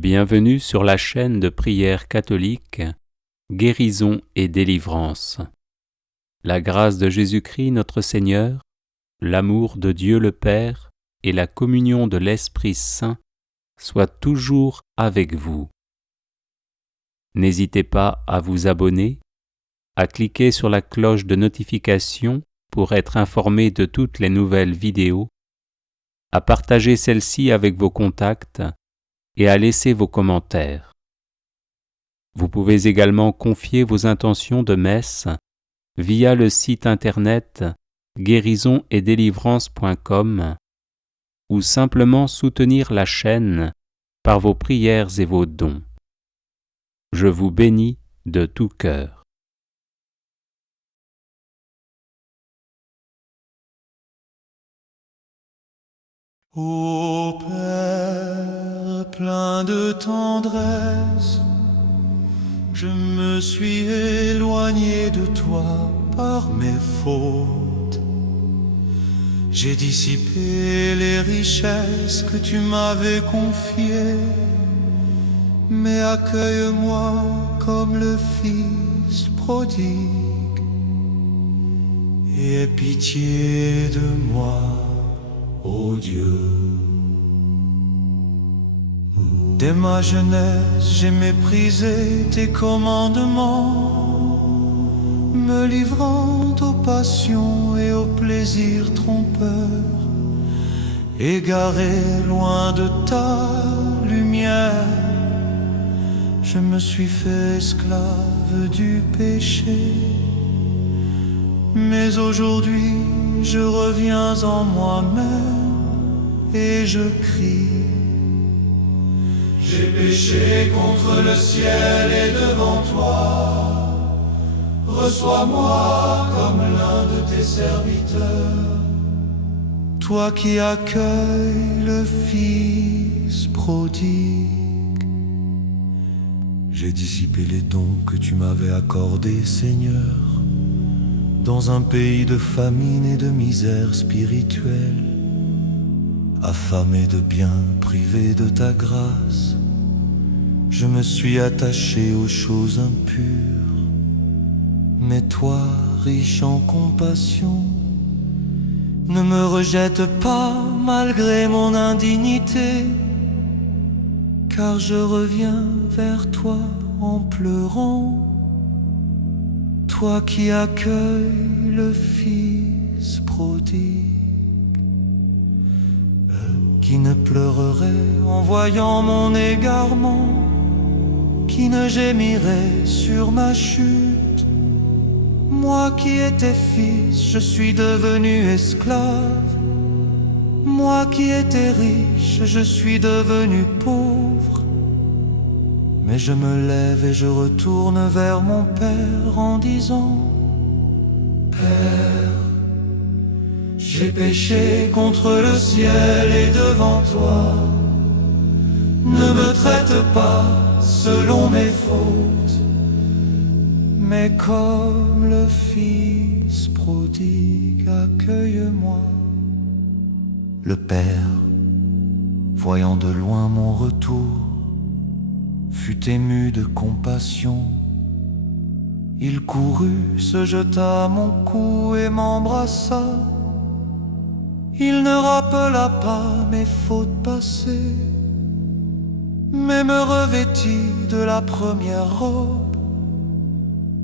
Bienvenue sur la chaîne de prière catholique Guérison et délivrance. La grâce de Jésus-Christ notre Seigneur, l'amour de Dieu le Père et la communion de l'Esprit Saint soient toujours avec vous. N'hésitez pas à vous abonner, à cliquer sur la cloche de notification pour être informé de toutes les nouvelles vidéos, à partager celle-ci avec vos contacts et à laisser vos commentaires. Vous pouvez également confier vos intentions de messe via le site internet guérisonetdélivrance.com ou simplement soutenir la chaîne par vos prières et vos dons. Je vous bénis de tout cœur. Ô Père, plein de tendresse, je me suis éloigné de toi par mes fautes. J'ai dissipé les richesses que tu m'avais confiées, mais accueille-moi comme le Fils prodigue et aie pitié de moi, ô Dieu. Dès ma jeunesse, j'ai méprisé tes commandements, me livrant aux passions et aux plaisirs trompeurs, égaré loin de ta lumière. Je me suis fait esclave du péché, mais aujourd'hui je reviens en moi-même et je crie. J'ai péché contre le ciel et devant toi. Reçois-moi comme l'un de tes serviteurs. Toi qui accueilles le Fils prodigue. J'ai dissipé les dons que tu m'avais accordés, Seigneur, dans un pays de famine et de misère spirituelle. Affamé de biens, privé de ta grâce, je me suis attaché aux choses impures. Mais toi, riche en compassion, ne me rejette pas malgré mon indignité, car je reviens vers toi en pleurant. Toi qui accueilles le Fils prodigue, qui ne pleurerait en voyant mon égarement, qui ne gémirait sur ma chute. Moi qui étais fils, je suis devenu esclave. Moi qui étais riche, je suis devenu pauvre. Mais je me lève et je retourne vers mon Père en disant: Père, j'ai péché contre le ciel et devant toi. Ne me traite pas selon mes fautes, mais comme le Fils prodigue, accueille-moi. Le Père, voyant de loin mon retour, fut ému de compassion. Il courut, se jeta à mon cou et m'embrassa. Il ne rappela pas mes fautes passées, mais me revêtit de la première robe,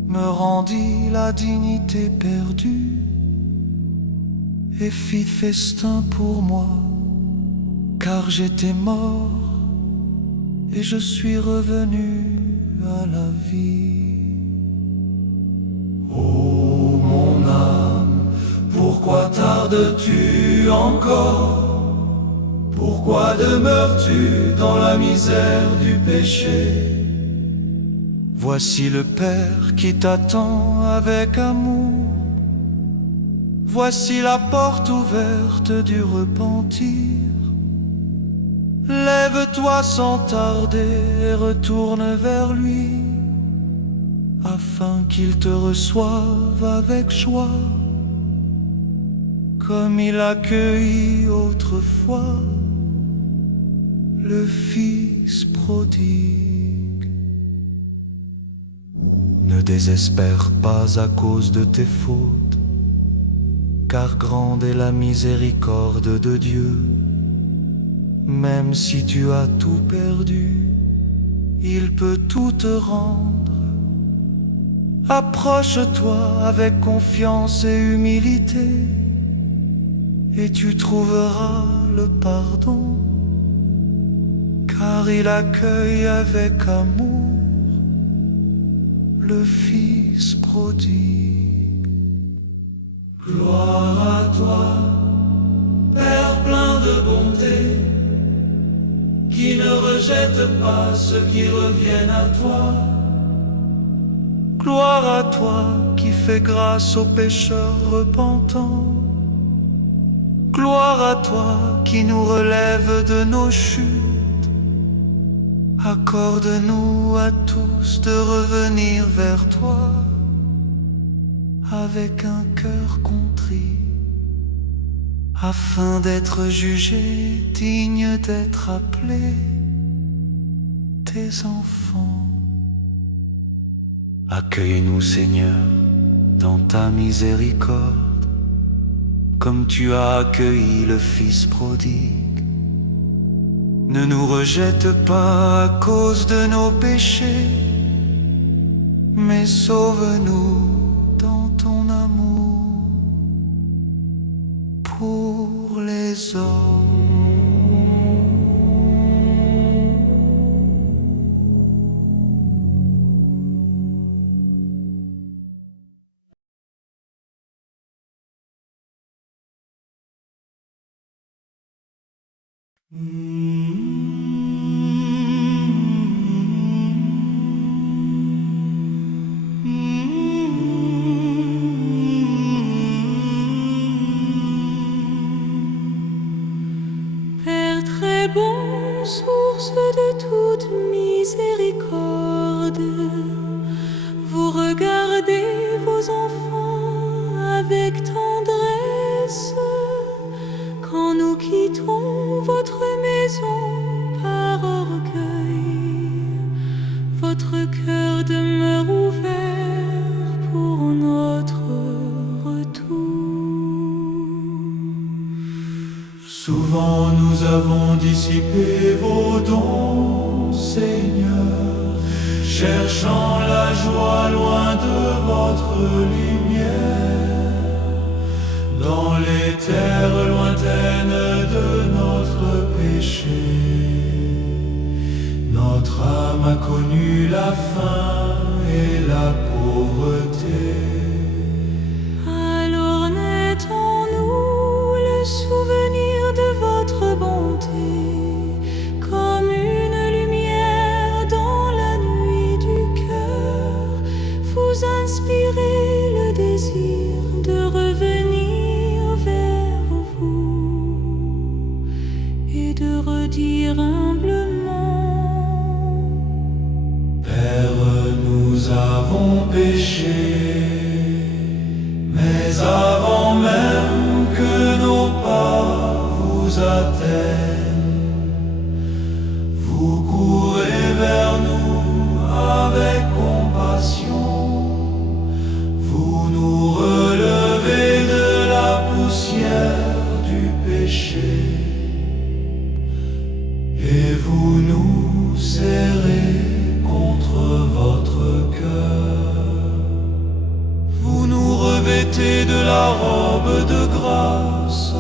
me rendit la dignité perdue et fit festin pour moi, car j'étais mort et je suis revenu à la vie. Oh mon âme, pourquoi tardes-tu encore? Pourquoi demeures-tu dans la misère du péché? Voici le Père qui t'attend avec amour. Voici la porte ouverte du repentir. Lève-toi sans tarder et retourne vers lui, afin qu'il te reçoive avec joie, comme il accueillit autrefois le fils prodigue. Ne désespère pas à cause de tes fautes, car grande est la miséricorde de Dieu. Même si tu as tout perdu, il peut tout te rendre. Approche-toi avec confiance et humilité, et tu trouveras le pardon, car il accueille avec amour le Fils prodigue. Gloire à toi, Père plein de bonté, qui ne rejette pas ceux qui reviennent à toi. Gloire à toi qui fais grâce aux pécheurs repentants. Gloire à toi qui nous relève de nos chutes. Accorde-nous à tous de revenir vers toi avec un cœur contrit, afin d'être jugés dignes d'être appelés tes enfants. Accueille-nous, Seigneur, dans ta miséricorde, comme tu as accueilli le Fils prodigue. Ne nous rejette pas à cause de nos péchés, mais sauve-nous dans ton amour pour les hommes. Père très bon, source de toute miséricorde, vous regardez vos enfants avec tendresse. Quand nous quittons votre maison par orgueil, votre cœur demeure ouvert pour notre retour. Souvent nous avons dissipé vos dons, Seigneur, cherchant la joie loin de votre lumière, dans les terres lointaines de notre péché. Notre âme a connu la faim et la pauvreté. Alors naît en nous le souvenir de votre bonté, comme une lumière dans la nuit du cœur. Vous inspirez le désir de revenir vers vous et de redire humblement: Père, nous avons péché, mais avant même que nos pas vous atteignent, vous courez vers nous avec compassion. Vous nous relevez de la poussière du péché et vous nous serrez contre votre cœur. Vous nous revêtez de la robe de grâce.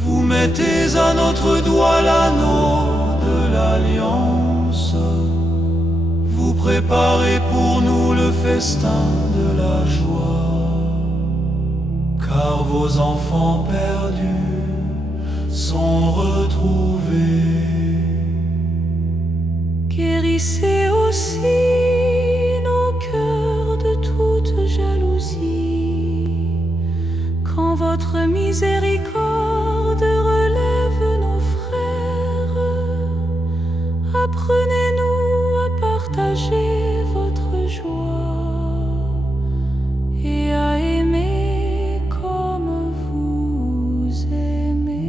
Vous mettez à notre doigt l'anneau de l'alliance. Vous préparez pour nous le festin de la joie, car vos enfants perdus sont retrouvés. guérissez aussi nos cœurs de toute jalousie. Quand votre miséricorde relève nos frères, apprenez-nous à partager votre joie et à aimer comme vous aimez.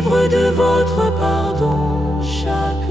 vivre de votre pardon chaque